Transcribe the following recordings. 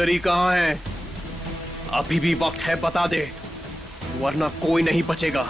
सुंदरी कहाँ है? अभी भी वक्त है, बता दे, वरना कोई नहीं बचेगा।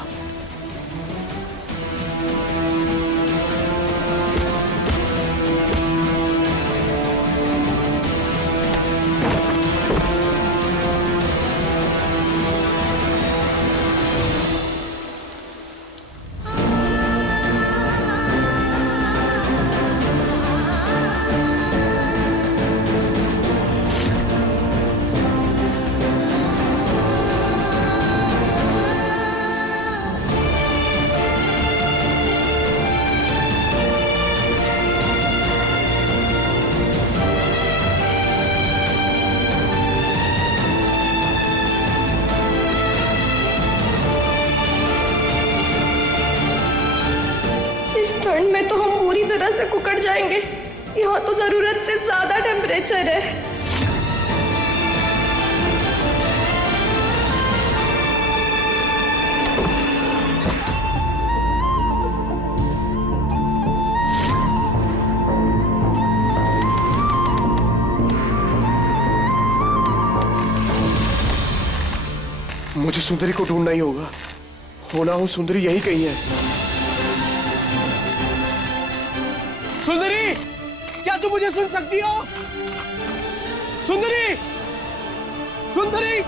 ठंड में तो हम पूरी तरह से कुकड़ जाएंगे। यहाँ तो जरूरत से ज्यादा टेम्परेचर है। मुझे सुंदरी को ढूंढना ही होगा। होना हो सुंदरी यही कहीं है। सुंदरी, क्या तुम मुझे सुन सकती हो? सुंदरी, सुंदरी।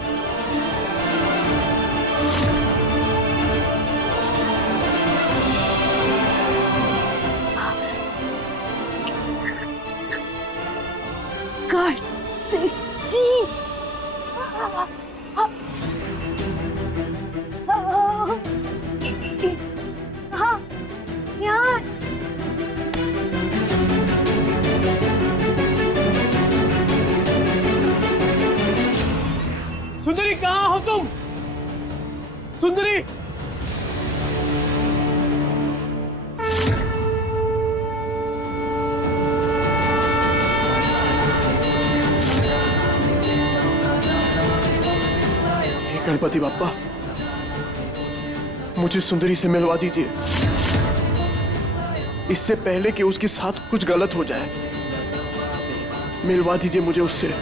कार्तिक जी, हाँ यार, सुंदरी कहाँ हो तुम? सुंदरी, हे गणपति बाप्पा, मुझे सुंदरी से मिलवा दीजिए, इससे पहले कि उसके साथ कुछ गलत हो जाए। मिलवा दीजिए मुझे उससे।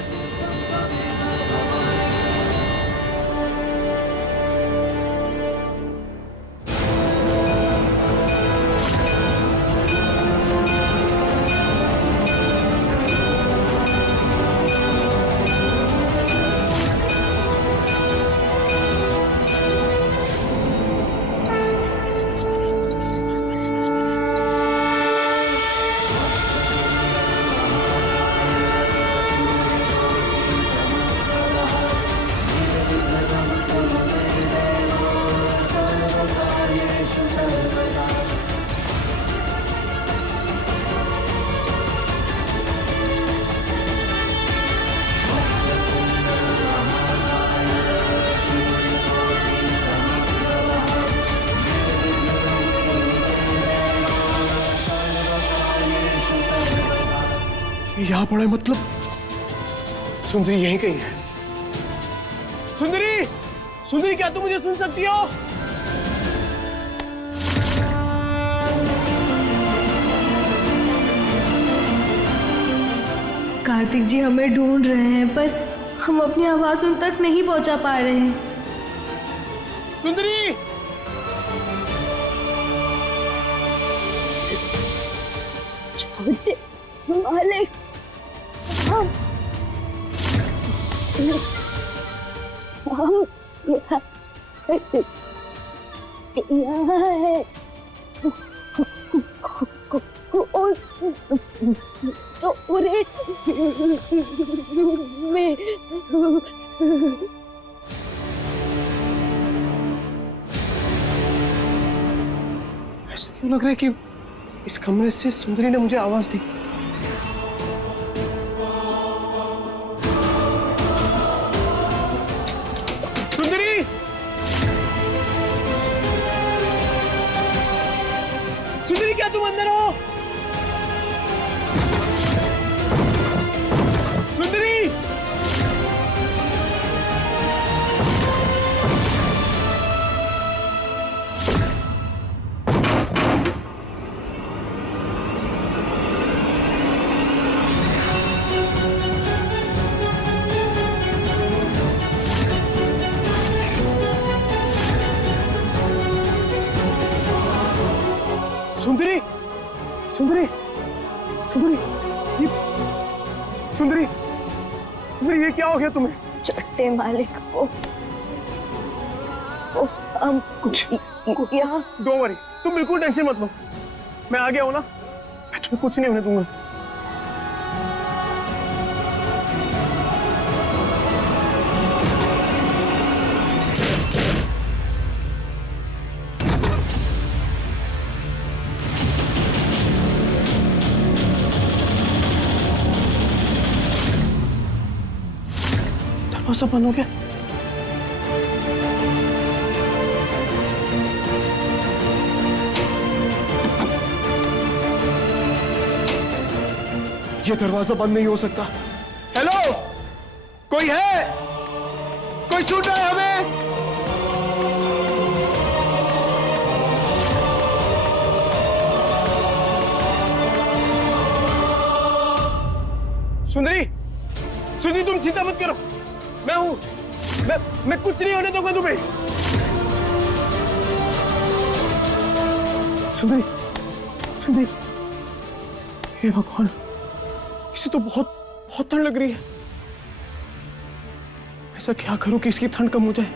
यहाँ पड़ा है, मतलब सुंदरी यहीं कहीं है। सुंदरी, सुंदरी, क्या तुम मुझे सुन सकती हो? कार्तिक जी हमें ढूंढ रहे हैं, पर हम अपनी आवाज उन तक नहीं पहुंचा पा रहे हैं। सुंदरी, छोटे वाले, हम यहाँ है। स्टोरेज में ऐसा क्यों लग रहा है कि इस कमरे से सुंदरी ने मुझे आवाज दी? सुंदरी, सुंदरी, क्या तुम अंदर हो? सुंदरी, सुंदरी, सुंदरी, सुंदरी, ये सुंदरी, सुंदरी, ये क्या हो गया तुम्हें? छोटे मालिक को हम कुछ यहाँ डोंट वरी, तुम बिल्कुल टेंशन मत लो, मैं आ गया हूं ना, मैं तुम्हें कुछ नहीं होने दूंगा। दरवाजा बंद हो गया। ये दरवाजा बंद नहीं हो सकता। हेलो, कोई है? कोई सुन रहा है हमें? सुंदरी, सुंदरी, तुम चिंता मत करो, मैं हूं, मैं कुछ नहीं होने दूंगा तुम्हें। सुंदरी, सुंदरी, हे भगवान, इसे तो बहुत बहुत ठंड लग रही है। ऐसा क्या करूं कि इसकी ठंड कम हो जाए?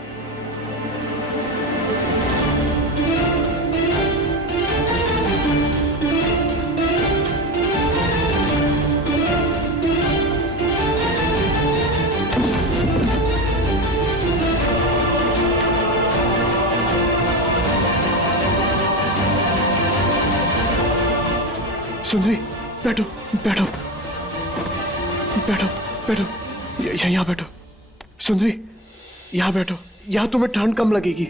सुंदरी, बैठो, बैठो, बैठो, बैठो, यहाँ बैठो। सुंदरी, यहाँ बैठो, यहाँ तुम्हें ठंड कम लगेगी।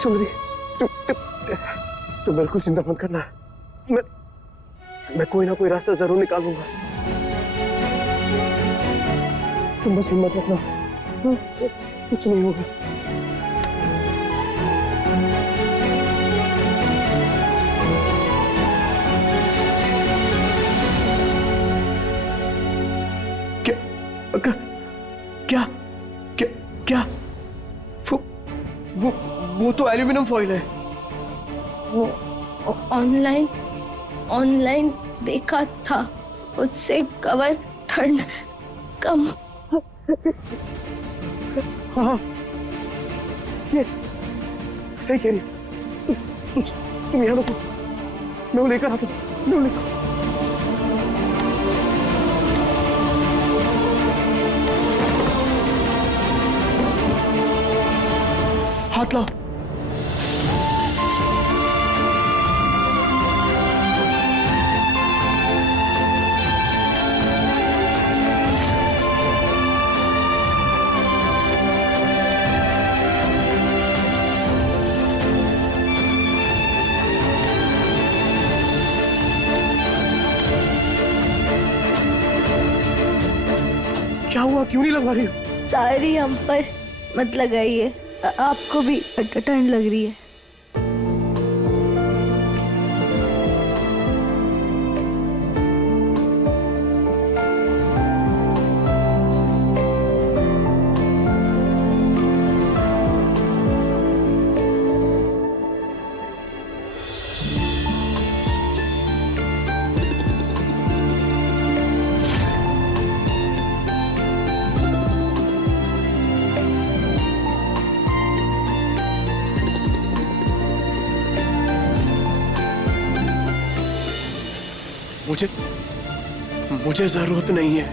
सुंदरी, तुम बिल्कुल चिंता मत करना, मैं कोई ना कोई रास्ता जरूर निकालूंगा। तुम बस हिम्मत रखना, कुछ नहीं होगा। क्या क्या क्या वो तो एल्यूमिनियम फॉइल है। वो ऑनलाइन देखा था, उससे कवर ठंड कम। हाँ, यस, सही कह रही हो। तुम यहाँ रुको, मैं वो लेकर आता हूँ, मैं वो लेकर। हाथ लाओ। क्या हुआ, क्यों नहीं लगा रही हो? सारी हम पर मत लगाइए, आपको भी ठंड लग रही है। मुझे जरूरत नहीं है,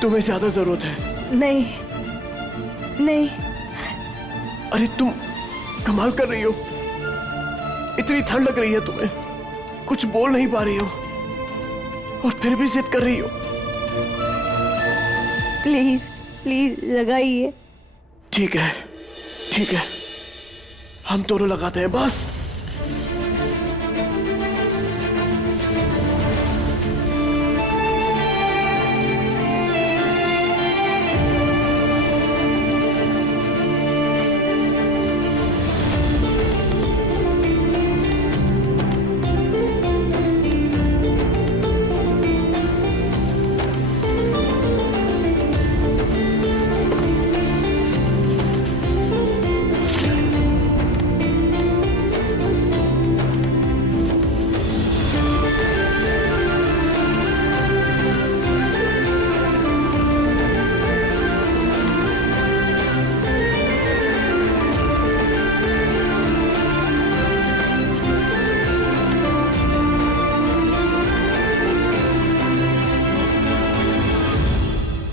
तुम्हें ज्यादा जरूरत है। नहीं नहीं, अरे तुम कमाल कर रही हो, इतनी ठंड लग रही है तुम्हें, कुछ बोल नहीं पा रही हो और फिर भी जिद कर रही हो। प्लीज प्लीज लगाइए। ठीक है, ठीक है, हम दोनों लगाते हैं बस।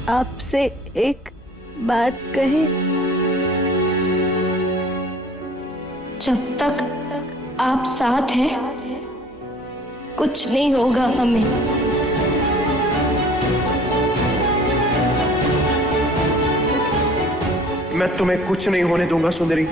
आपसे एक बात कहे। जब तक आप साथ हैं कुछ नहीं होगा हमें। मैं तुम्हें कुछ नहीं होने दूंगा सुंदरी।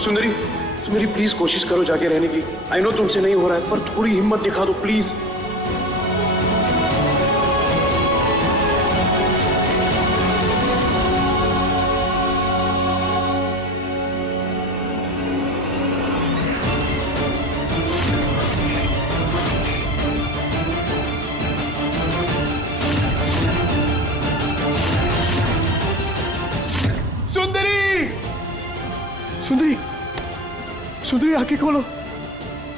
सुंदरी, सुंदरी प्लीज कोशिश करो जाके रहने की। आई नो तुमसे नहीं हो रहा है, पर थोड़ी हिम्मत दिखा दो प्लीज। सुंदरी, सुंदरी, सुंदरी आंखें खोलो।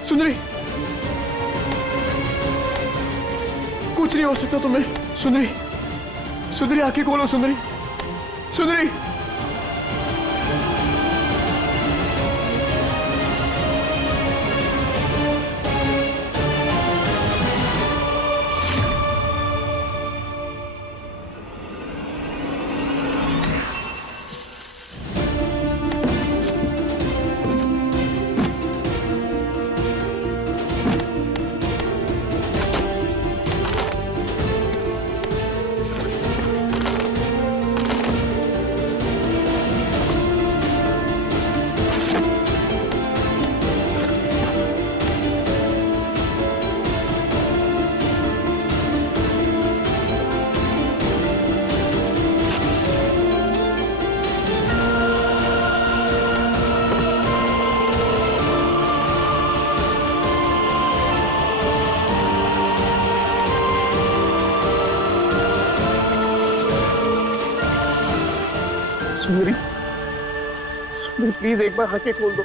सुंदरी, कुछ नहीं हो सकता तुम्हें। सुंदरी, सुंदरी आंखें खोलो। सुंदरी, सुंदरी। सुंदरी, सुंदरी प्लीज एक बार आंखें खोल दो।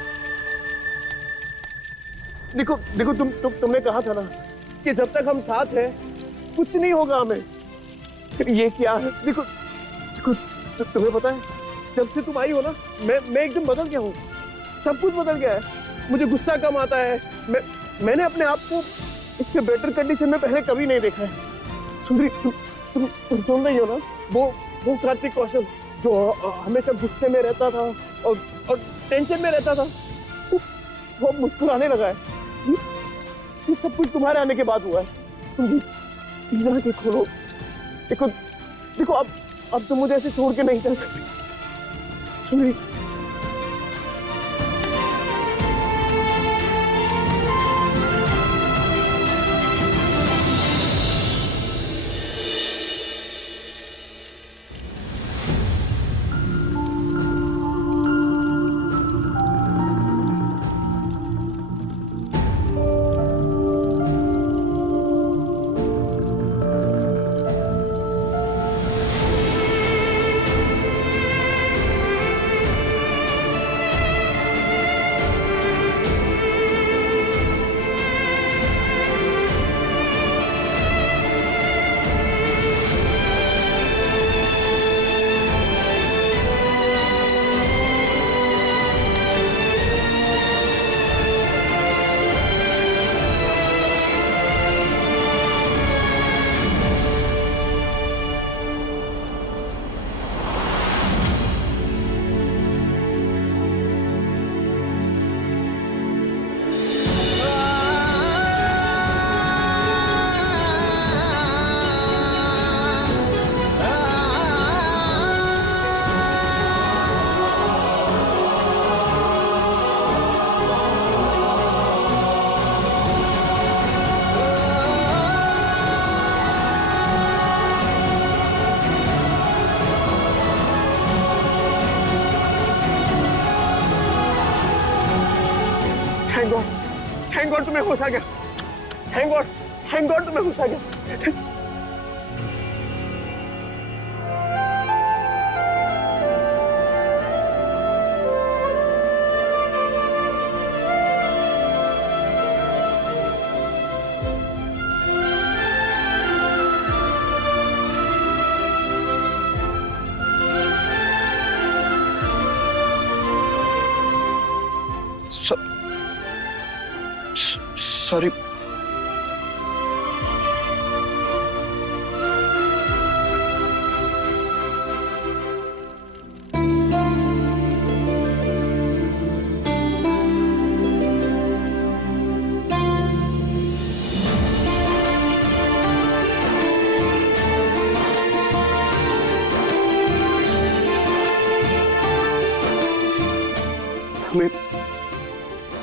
देखो देखो, तुमने कहा था ना कि जब तक हम साथ हैं कुछ नहीं होगा हमें। ये क्या है? देखो देखो, तुम्हें पता है जब से तुम आई हो ना मैं एकदम बदल गया हूँ। सब कुछ बदल गया है। मुझे गुस्सा कम आता है। मैंने अपने आप को इससे बेटर कंडीशन में पहले कभी नहीं देखा है। सुंदरी, तुम सुन रही हो ना? वो कार्तिक कौशल जो हमेशा गुस्से में रहता था और टेंशन में रहता था, वो मुस्कुराने लगा है। ये सब कुछ तुम्हारे आने के बाद हुआ है। सुंदरी प्लीज आंखें खोलो। देखो देखो, अब तुम मुझे ऐसे छोड़ के नहीं जा सकती। सुंदरी, थैंक गॉड तुम्हें होश आ गया। थैंक गॉड तुम्हें होश आ गया। सॉरी।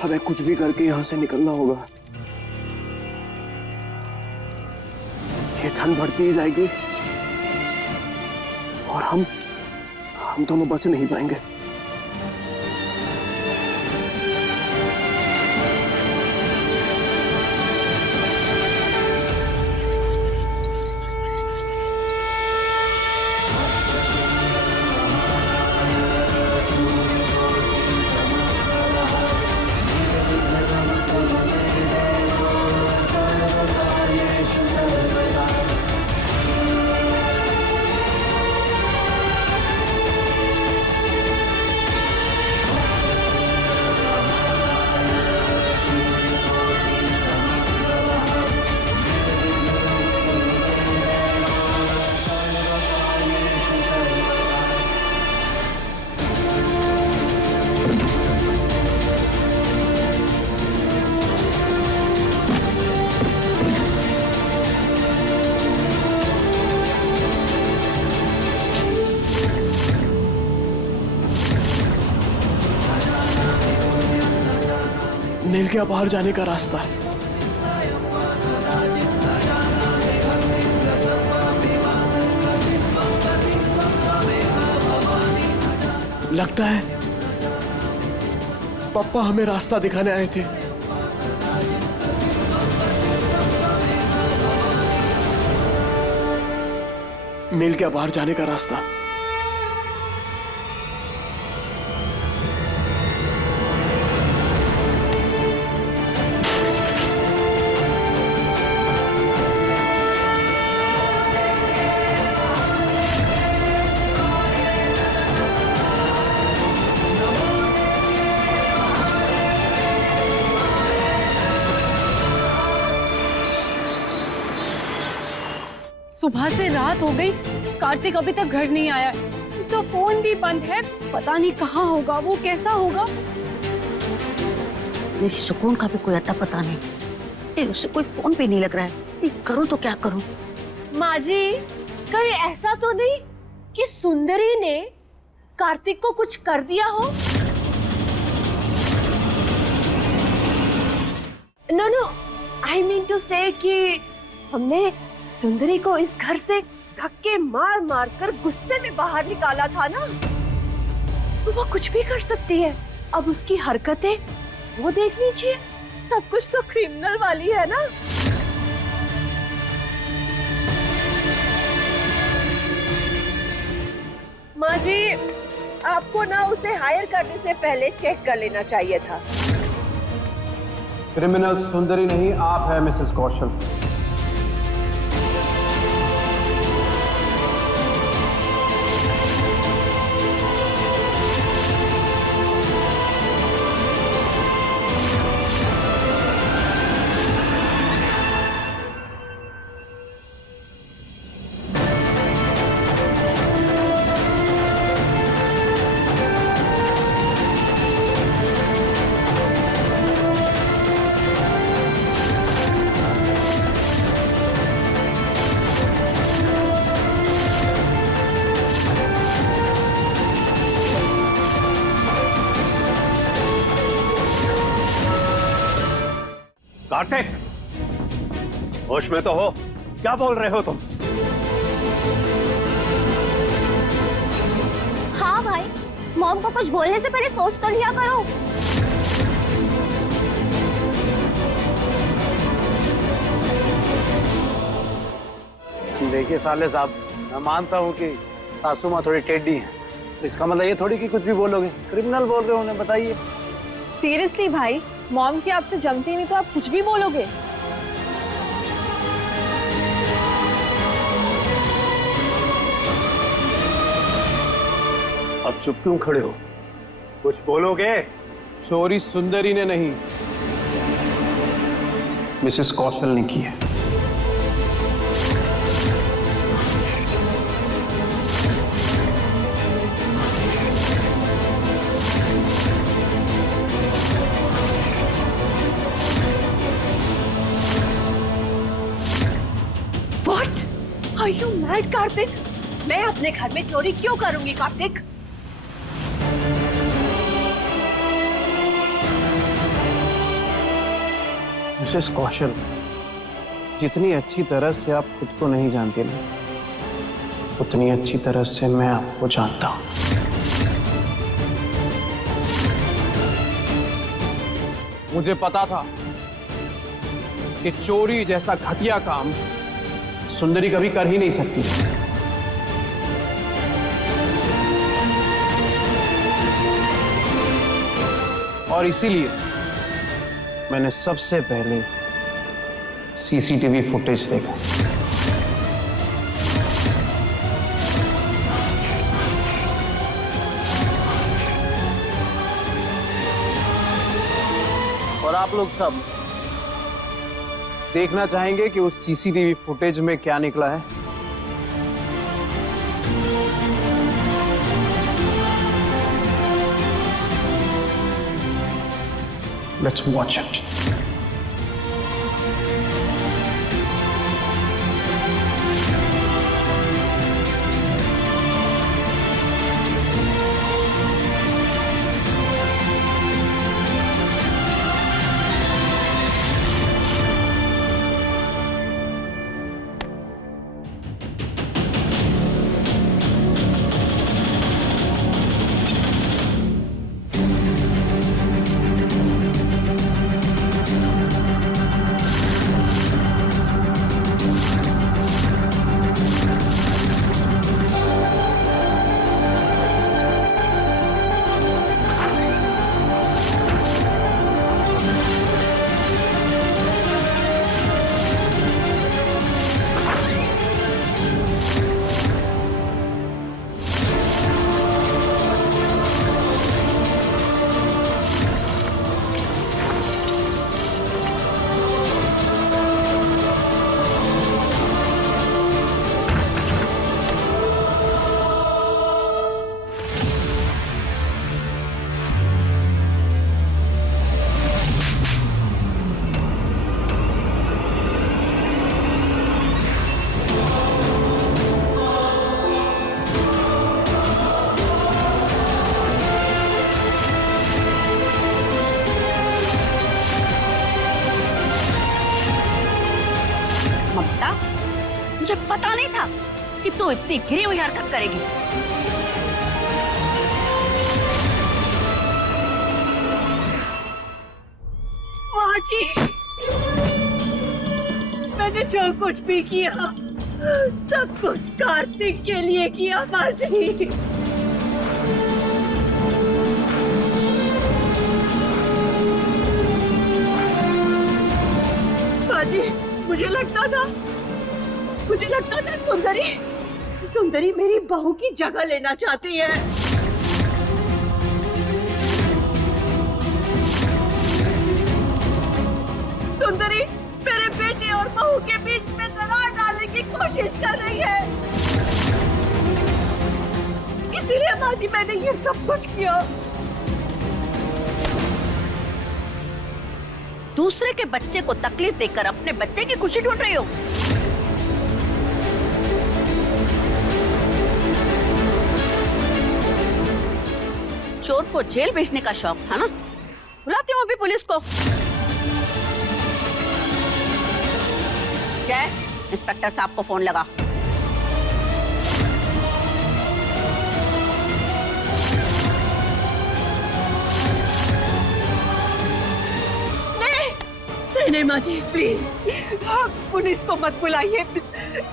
हमें कुछ भी करके यहां से निकलना होगा। ये धन बढ़ती ही जाएगी और हम दोनों बच नहीं पाएंगे। नील के बाहर जाने का रास्ता है। लगता है पापा हमें रास्ता दिखाने आए थे। नील के बाहर जाने का रास्ता। सुबह से रात हो गई, कार्तिक अभी तक घर नहीं आया। उसका फोन भी बंद है, पता नहीं कहाँ होगा, वो कैसा होगा। मेरी सुकून का भी कोई अता पता नहीं। उसे कोई फोन भी नहीं लग रहा है। करूं तो क्या करूं? माँ जी, कहीं ऐसा तो नहीं कि सुंदरी ने कार्तिक को कुछ कर दिया हो? नो, आई मीन टू से कि हमने सुंदरी को इस घर से धक्के मार मार कर गुस्से में बाहर निकाला था ना, तो वो कुछ भी कर सकती है। अब उसकी हरकतें वो देख लीजिए, सब कुछ तो क्रिमिनल वाली है ना। माँ जी, आपको ना उसे हायर करने से पहले चेक कर लेना चाहिए था। क्रिमिनल सुंदरी नहीं, आप है मिसेस कौशल। कार्तिक, होश में तो हो? क्या बोल रहे हो तुम? हाँ भाई, मॉम को कुछ बोलने से पहले सोच तो लिया करो। देखिए साले साहब, मैं मानता हूँ कि सासू माँ थोड़ी टेढ़ी है, इसका मतलब ये थोड़ी कि कुछ भी बोलोगे। क्रिमिनल बोल रहे हो उन्हें, बताइए। सीरियसली भाई, मॉम की आपसे जमती नहीं तो आप कुछ भी बोलोगे? अब चुप क्यों खड़े हो? कुछ बोलोगे? चोरी सुंदरी ने नहीं, मिसेस कौशल ने की है। What? Are you mad, Kartik? मैं अपने घर में चोरी क्यों करूंगी, कार्तिक? मिसेस कौशल, जितनी अच्छी तरह से आप खुद को नहीं जानते ना, उतनी अच्छी तरह से मैं आपको जानता हूं। मुझे पता था कि चोरी जैसा घटिया काम सुंदरी कभी कर ही नहीं सकती। और इसीलिए मैंने सबसे पहले सीसीटीवी फुटेज देखा। और आप लोग सब देखना चाहेंगे कि उस सीसीटीवी फुटेज में क्या निकला है। Let's watch it. मुझे पता नहीं था कि तू इतनी गिरी हुई हरकत करेगी। माँ जी, मैंने जो कुछ भी किया सब कुछ कार्तिक के लिए किया माँ जी। माँ जी, मुझे लगता था सुंदरी मेरी बहू की जगह लेना चाहती है। सुंदरी मेरे बेटे और बहू के बीच में दरार डालने की कोशिश कर रही है। इसीलिए माँ जी मैंने ये सब कुछ किया। दूसरे के बच्चे को तकलीफ देकर अपने बच्चे की खुशी ढूंढ रही हो। चोर को जेल भेजने का शौक था ना? बुलाती हूँ अभी पुलिस को। जय, इंस्पेक्टर साहब को फोन लगा। नहीं माँ जी, प्लीज आप पुलिस को मत बुलाइए।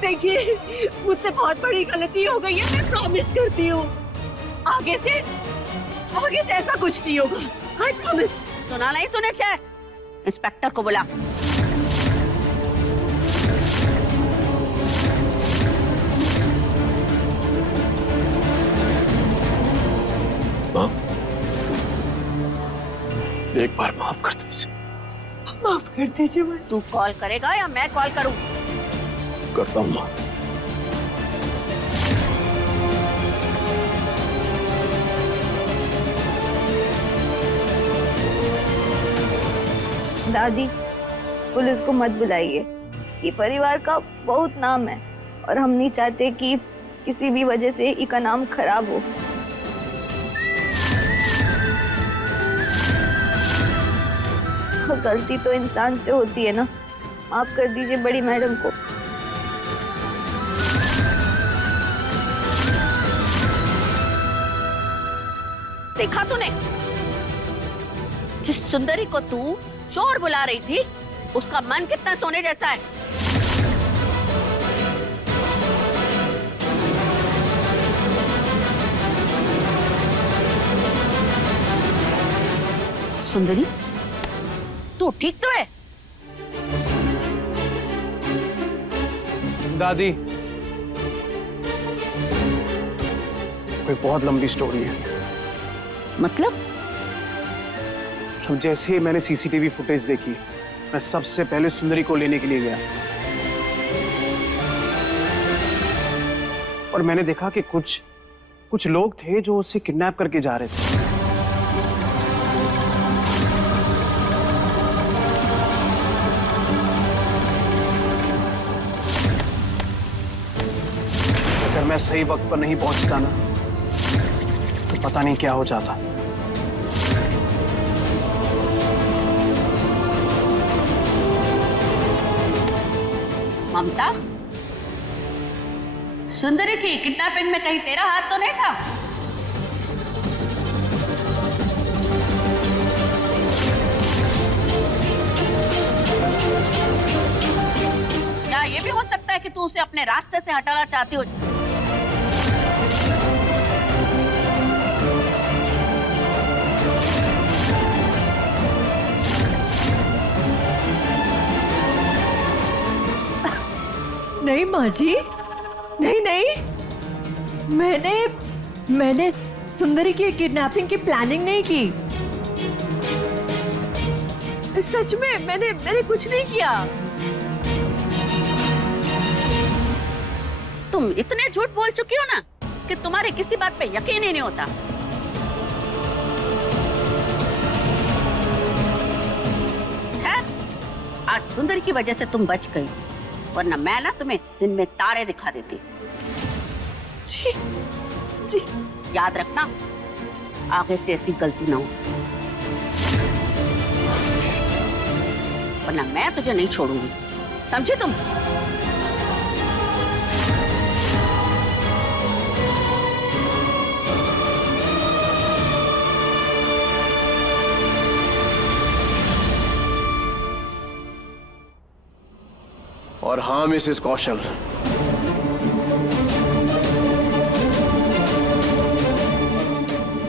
देखिए मुझसे बहुत बड़ी गलती हो गई है, मैं प्रॉमिस करती हूँ आगे से ऐसा कुछ नहीं होगा, आई प्रॉमिस। सुना नहीं तूने? चेक इंस्पेक्टर को बुला। माँ, एक बार माफ कर दो इसे। माफ कर दीजिए माँ। तू कॉल करेगा या मैं कॉल करूं? करता हूँ माँ। दादी, पुलिस को मत बुलाइए। ये परिवार का बहुत नाम है और हम नहीं चाहते कि किसी भी वजह से इसका नाम खराब हो। गलती तो इंसान से होती है ना, माफ कर दीजिए बड़ी मैडम को। देखा तूने? जिस सुंदरी को तू चोर बुला रही थी, उसका मन कितना सोने जैसा है। सुंदरी, तू ठीक तो है? दादी, कोई बहुत लंबी स्टोरी है। मतलब? सब जैसे ही मैंने सीसीटीवी फुटेज देखी, मैं सबसे पहले सुंदरी को लेने के लिए गया और मैंने देखा कि कुछ लोग थे जो उसे किडनैप करके जा रहे थे। अगर मैं सही वक्त पर नहीं पहुंचता ना, तो पता नहीं क्या हो जाता। ममता, सुंदरी की किडनैपिंग में कहीं तेरा हाथ तो नहीं था? क्या ये भी हो सकता है कि तू उसे अपने रास्ते से हटाना चाहती हो? नहीं माँ जी, नहीं, मैंने सुंदरी की किडनैपिंग की प्लानिंग नहीं की। सच में मैंने कुछ नहीं किया। तुम इतने झूठ बोल चुकी हो ना कि तुम्हारे किसी बात पे यकीन ही नहीं होता। है? आज सुंदरी की वजह से तुम बच गई, वरना मैं ना तुम्हें दिन में तारे दिखा देती। जी याद रखना, आगे से ऐसी गलती ना हो, वरना मैं तुझे नहीं छोड़ूंगी, समझे तुम? और हाँ मिसेस कौशल,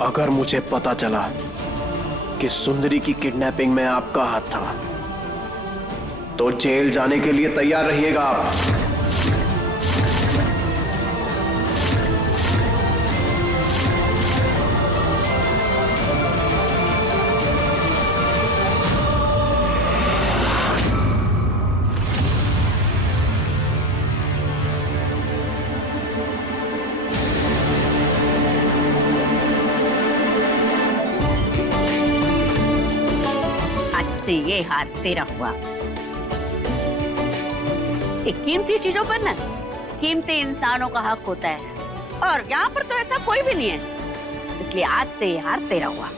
अगर मुझे पता चला कि सुंदरी की किडनैपिंग में आपका हाथ था, तो जेल जाने के लिए तैयार रहिएगा आप। से ये हार तेरा हुआ। एक कीमती चीजों पर ना कीमती इंसानों का हक होता है, और यहाँ पर तो ऐसा कोई भी नहीं है, इसलिए आज से ये हार तेरा हुआ।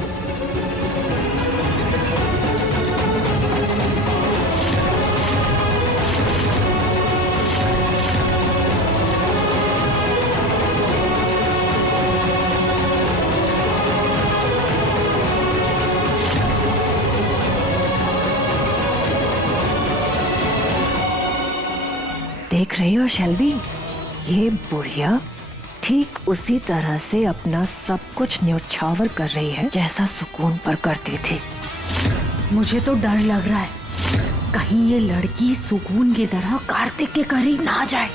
देख रही हो शेल्वी, ये बुढ़िया ठीक उसी तरह से अपना सब कुछ न्यौछावर कर रही है जैसा सुकून पर करती थी। मुझे तो डर लग रहा है कहीं ये लड़की सुकून की तरह कार्तिक के करीब ना आ जाए।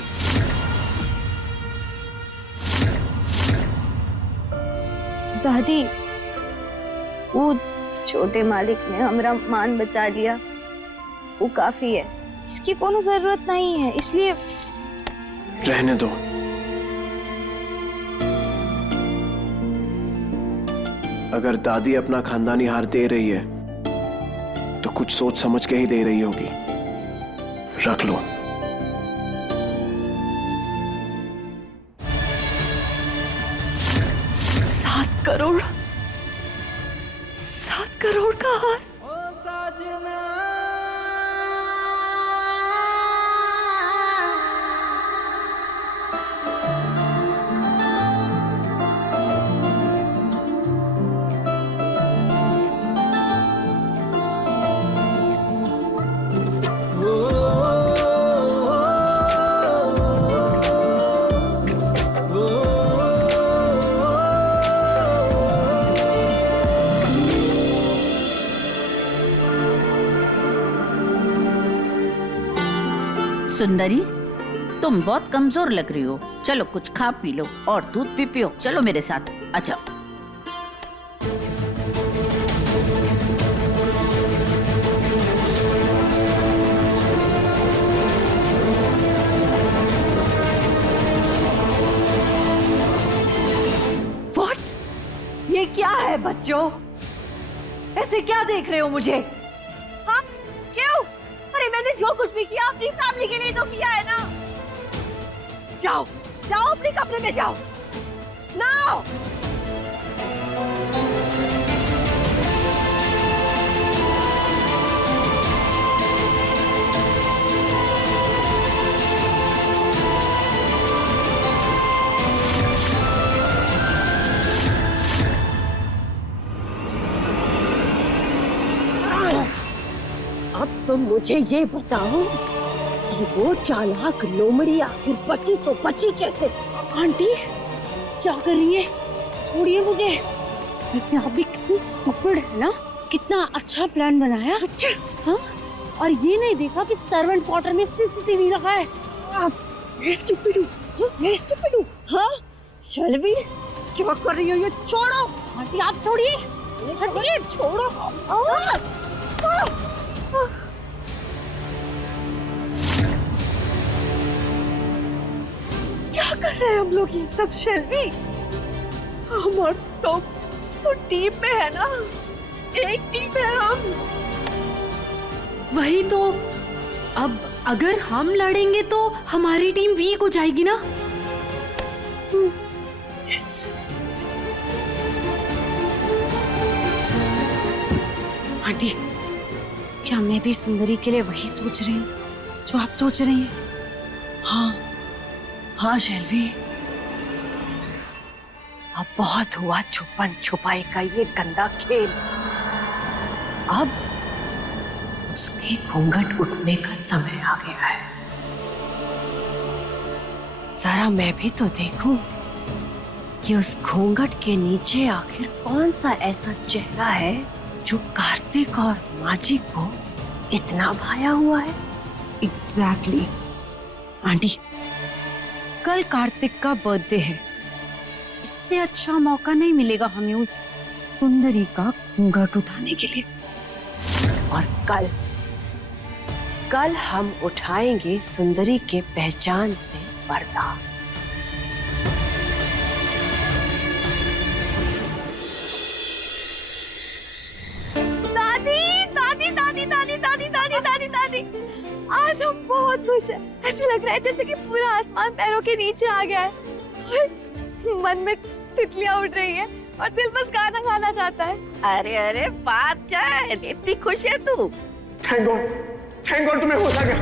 दादी, वो छोटे मालिक ने हमारा मान बचा लिया, वो काफी है, इसकी कोनो जरूरत नहीं है, इसलिए रहने दो। अगर दादी अपना खानदानी हार दे रही है तो कुछ सोच समझ के ही दे रही होगी। रख लो। सात करोड़ का हार। सुंदरी, तुम बहुत कमजोर लग रही हो, चलो कुछ खा पी लो और दूध भी पियो। चलो मेरे साथ, अच्छा। What? ये क्या है बच्चों? ऐसे क्या देख रहे हो मुझे? हाँ? क्यों? अरे मैंने जो कुछ भी किया अपनी फैमिली के लिए तो किया है ना। जाओ जाओ अपने कमरे में जाओ नाउ। अब तुम मुझे ये बताओ कि वो चालाक लोमड़ी आखिर बची तो बची कैसे? आंटी क्या कर रही है? छोड़िए मुझे। वैसे आप भी कितनी स्टूपिड है ना, कितना अच्छा प्लान बनाया। अच्छा हाँ, और ये नहीं देखा कि सर्वेंट क्वार्टर में सीसीटीवी लगा है। मैं स्टूपिड हूँ, मैं स्टूपिड हूँ। हाँ शैलवी क्या कर रही हो? ये छोड़ो आंटी, आप छोड़िए, छोड़ो। क्या कर रहे हैं हम लोग ये सब शैलवी? हम और तो टीम में है ना, एक टीम है हम। वही तो, अब अगर हम लड़ेंगे तो हमारी टीम वीक हो जाएगी ना। यस। आंटी, क्या मैं भी सुंदरी के लिए वही सोच रही हूँ जो आप सोच रही हैं? हाँ हाँ शैलवी, अब बहुत हुआ छुपन छुपाई का ये गंदा खेल। अब उसके घूंघट उठने का समय आ गया है। जरा मैं भी तो देखूं कि उस घूंघट के नीचे आखिर कौन सा ऐसा चेहरा है जो कार्तिक और माजी को इतना भाया हुआ है। एग्जैक्टली। आंटी, कल कार्तिक का बर्थडे है, इससे अच्छा मौका नहीं मिलेगा हमें उस सुंदरी का घूंघट उठाने के लिए। और कल हम उठाएंगे सुंदरी के पहचान से पर्दा। दादी दादी दादी दादी दादी दादी दादी दादी, आज हम बहुत खुश हैं। ऐसा लग रहा है जैसे कि पूरा आसमान पैरों के नीचे आ गया है और मन में तितलियां उड़ रही है और दिल बस गाना गाना चाहता है। अरे अरे, बात क्या है, इतनी खुश है तू? थैंक गॉड तुम्हें होश आ गया।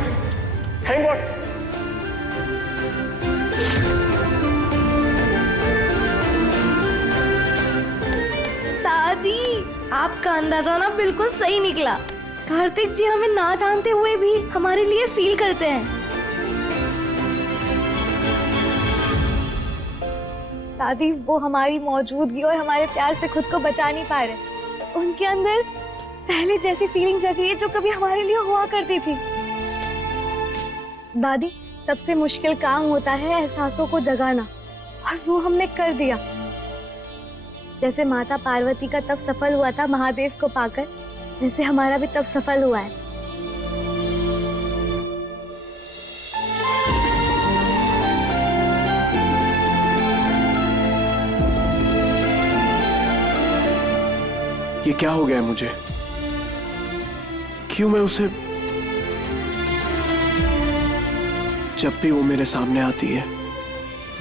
Thank God. दादी, आपका अंदाजा ना बिल्कुल सही निकला। कार्तिक जी हमें ना जानते हुए भी हमारे लिए फील करते हैं। दादी वो हमारी मौजूदगी और हमारे प्यार से खुद को बचा नहीं पा रहे। उनके अंदर पहले जैसी फीलिंग जग रही है जो कभी हमारे लिए हुआ करती थी। दादी, सबसे मुश्किल काम होता है एहसासों को जगाना, और वो हमने कर दिया। जैसे माता पार्वती का तप सफल हुआ था महादेव को पाकर, वैसे हमारा भी तप सफल हुआ है। ये क्या हो गया है मुझे? क्यों मैं उसे, जब भी वो मेरे सामने आती है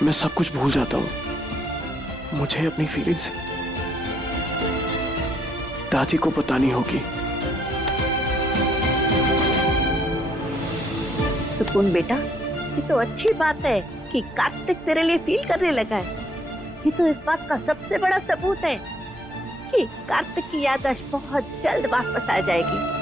मैं सब कुछ भूल जाता हूं। मुझे अपनी फीलिंग्स दादी को बतानी होगी। सुकून बेटा, ये तो अच्छी बात है कि कार्तिक तेरे लिए फील करने लगा है। ये तो इस बात का सबसे बड़ा सबूत है कि कार्तिक की याददाश्त बहुत जल्द वापस आ जाएगी।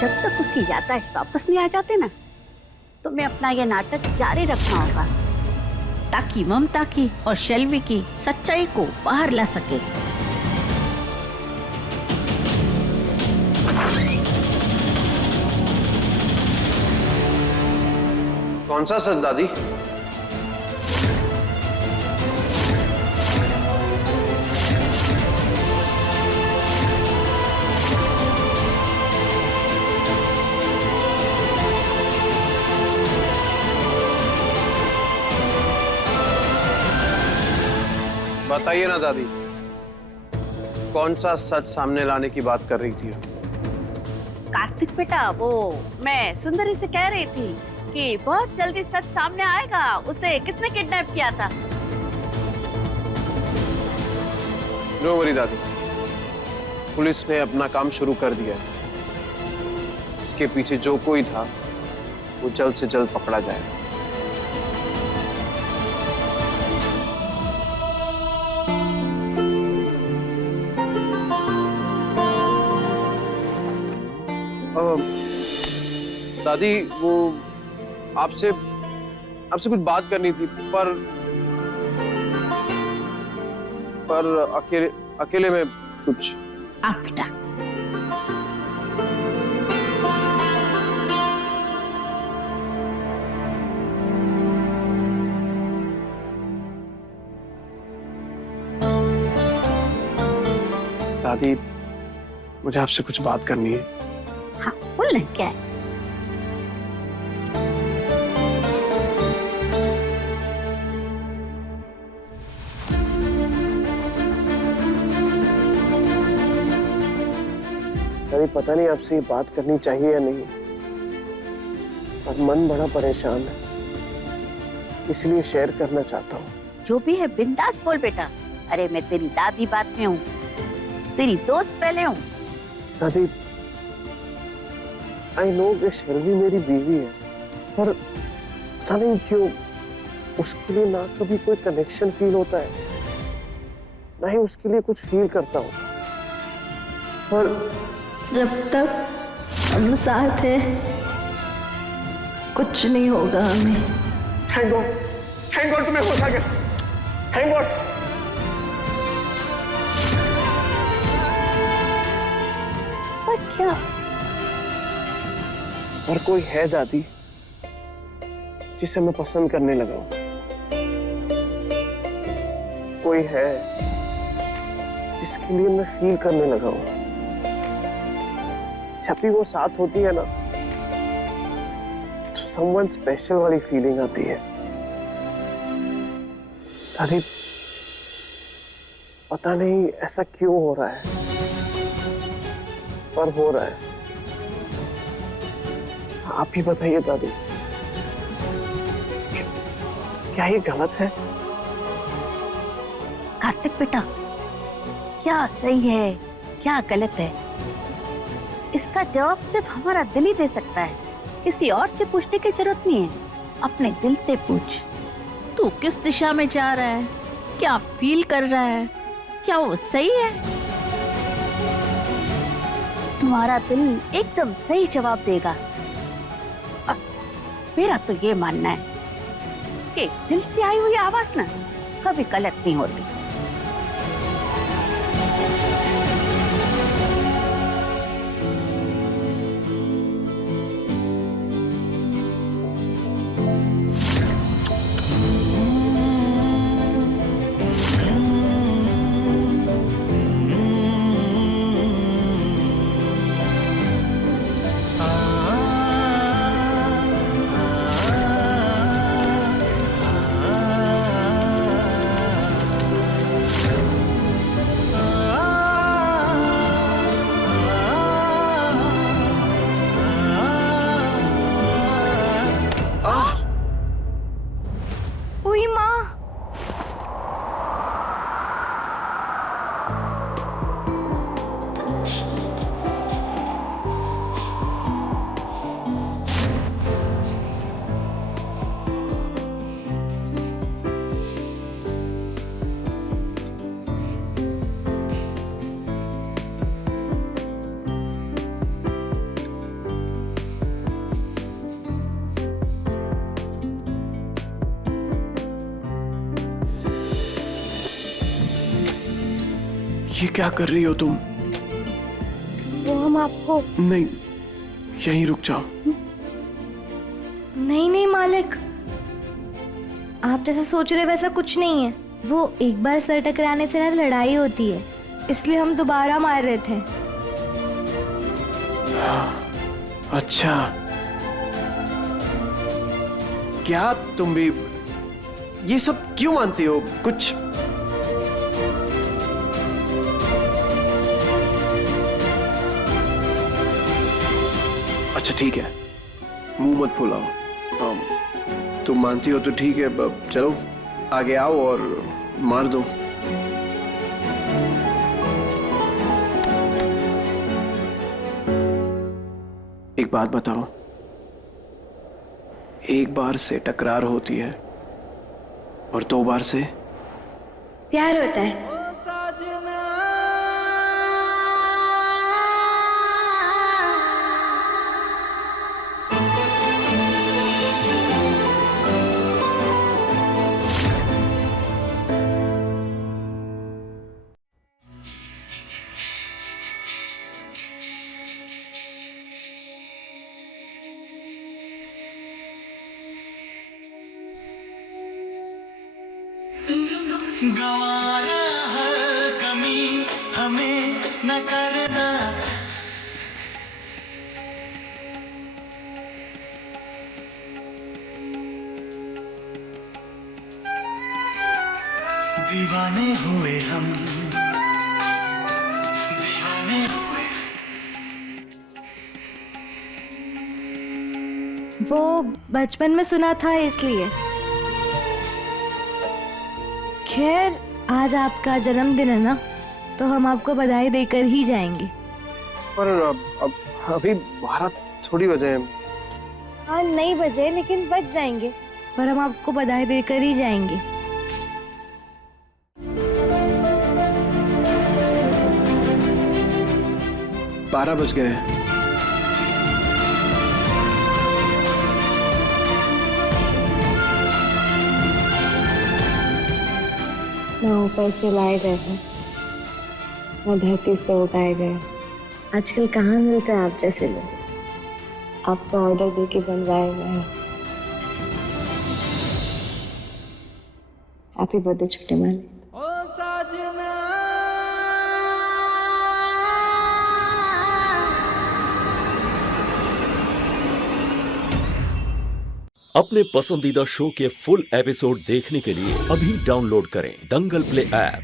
जब तक उसकी याददाश्त वापस नहीं आ जाते ना, तो मैं अपना यह नाटक जारी रखना होगा, ताकि ममता की और शेल्वी की सच्चाई को बाहर ला सके। कौन सा सच दादी? बताइए ना दादी, कौन सा सच सामने लाने की बात कर रही थी? कार्तिक बेटा, वो मैं सुंदरी से कह रही थी कि बहुत जल्दी सच सामने आएगा। उसे किसने किडनैप किया था? नो वरी दादी, पुलिस ने अपना काम शुरू कर दिया है। इसके पीछे जो कोई था वो जल्द से जल्द पकड़ा जाएगा। दादी, वो आपसे कुछ बात करनी थी, पर अकेले में कुछ। आप बेटा, दादी, मुझे आपसे कुछ बात करनी है। हाँ बोल ना, क्या है? दादी, पता नहीं आपसे ये बात करनी चाहिए या नहीं, पर मन बड़ा परेशान है, इसलिए शेयर करना चाहता हूँ। जो भी है बिंदास बोल बेटा। अरे मैं तेरी दादी बात में हूँ, तेरी दोस्त पहले हूँ। दादी, आई नो कि शेल्वी मेरी बीवी है, पर पता नहीं क्यों उसके लिए ना कभी कोई कनेक्शन फील होता है, ना ही उसके लिए कुछ फील करता हूँ। पर जब तक हम साथ हैं कुछ नहीं होगा हमें। थैंक गॉड तुम्हें होश आ गया, थैंक गॉड। पर क्या? और कोई है दादी जिसे मैं पसंद करने लगा हूं। कोई है जिसके लिए मैं फील करने लगा हूं। जब भी वो साथ होती है ना, तो समवन स्पेशल वाली फीलिंग आती है। दादी, पता नहीं ऐसा क्यों हो रहा है, पर हो रहा है। आप ही बताइए दादी, क्या ये गलत है? कार्तिक बेटा, क्या सही है क्या गलत है, इसका जवाब सिर्फ हमारा दिल ही दे सकता है। किसी और से पूछने की जरूरत नहीं है, अपने दिल से पूछ। तू किस दिशा में जा रहा है, क्या फील कर रहा है, क्या वो सही है? तुम्हारा दिल एकदम सही जवाब देगा। मेरा तो ये मानना है कि दिल से आई हुई आवाज ना कभी गलत नहीं होती। ओई माँ, ये क्या कर रही हो तुम? वो हम आपको नहीं, यहीं रुक जाओ। नहीं नहीं मालिक, आप जैसा सोच रहे वैसा कुछ नहीं है। वो एक बार सर टकराने से ना लड़ाई होती है, इसलिए हम दोबारा मार रहे थे। अच्छा, क्या तुम भी ये सब क्यों मानती हो? कुछ अच्छा ठीक है, मुंह मत फुलाओ। तुम मानती हो तो ठीक है, अब चलो आगे आओ और मार दो। एक बात बताओ, एक बार से टकरार होती है और 2 बार से प्यार होता है। गवारा हर कमी हमें न करना। दीवाने हुए हम, दीवाने हुए। वो बचपन में सुना था इसलिए। खैर, आज आपका जन्मदिन है ना, तो हम आपको बधाई देकर ही जाएंगे। पर अब अभी 12 थोड़ी बजे हैं। हाँ, नहीं बजे, लेकिन बज जाएंगे। पर हम आपको बधाई देकर ही जाएंगे। बारह बज गए। न ऊपर से लाए गए हैं, न धरती से उगाए गए। आजकल कहाँ मिलते हैं आप जैसे लोग। आप तो ऑर्डर दे के बनवाए गए हैं। हैप्पी बर्थडे छोटे मालिक। अपने पसंदीदा शो के फुल एपिसोड देखने के लिए अभी डाउनलोड करें दंगल प्ले ऐप।